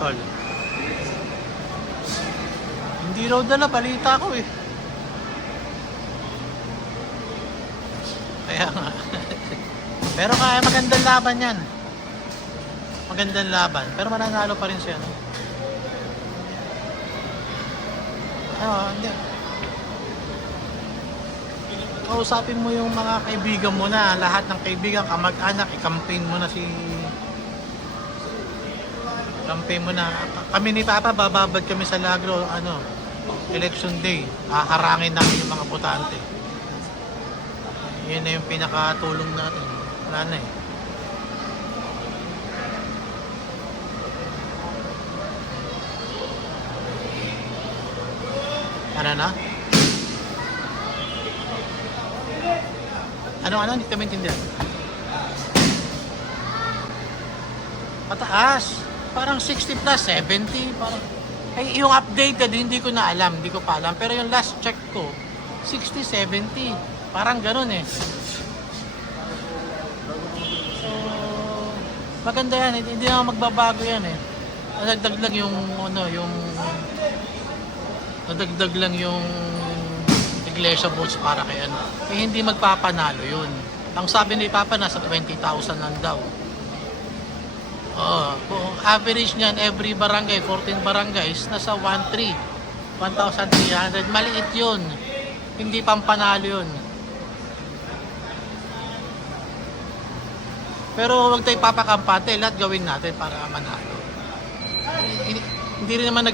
tol. Hindi raw dala, balita ko eh. Kaya nga. Pero kaya magandang laban yan. Magandang laban. Pero mananalo pa rin siya, no? Hindi. Kausapin mo yung mga kaibigan mo na, lahat ng kaibigan, kamag-anak, i-campaign mo na campaign mo na. Kami ni Papa, bababad kami sa Lagro, election day. Haharangin namin yung mga botante. Yun na yung pinakatulong natin. Wala na eh. Ano na? Ano? Hindi kami intindihan. Mataas. Parang 60 plus, 70. Parang, yung updated, hindi ko na alam. Hindi ko pa alam. Pero yung last check ko, 60, 70. Parang ganun eh. So, maganda yan. Hindi na magbabago yan eh. Nadagdag lang nadagdag lang yung iglesia votes para kay hindi magpapanalo yun. Ang sabi ni Papa, nasa 20,000 lang daw. Kung average niyan, every barangay, 14 barangays, nasa 1,300. Maliit yun. Hindi pampanalo yun. Pero huwag tayo papakampante, lahat gawin natin para manalo. Hindi rin naman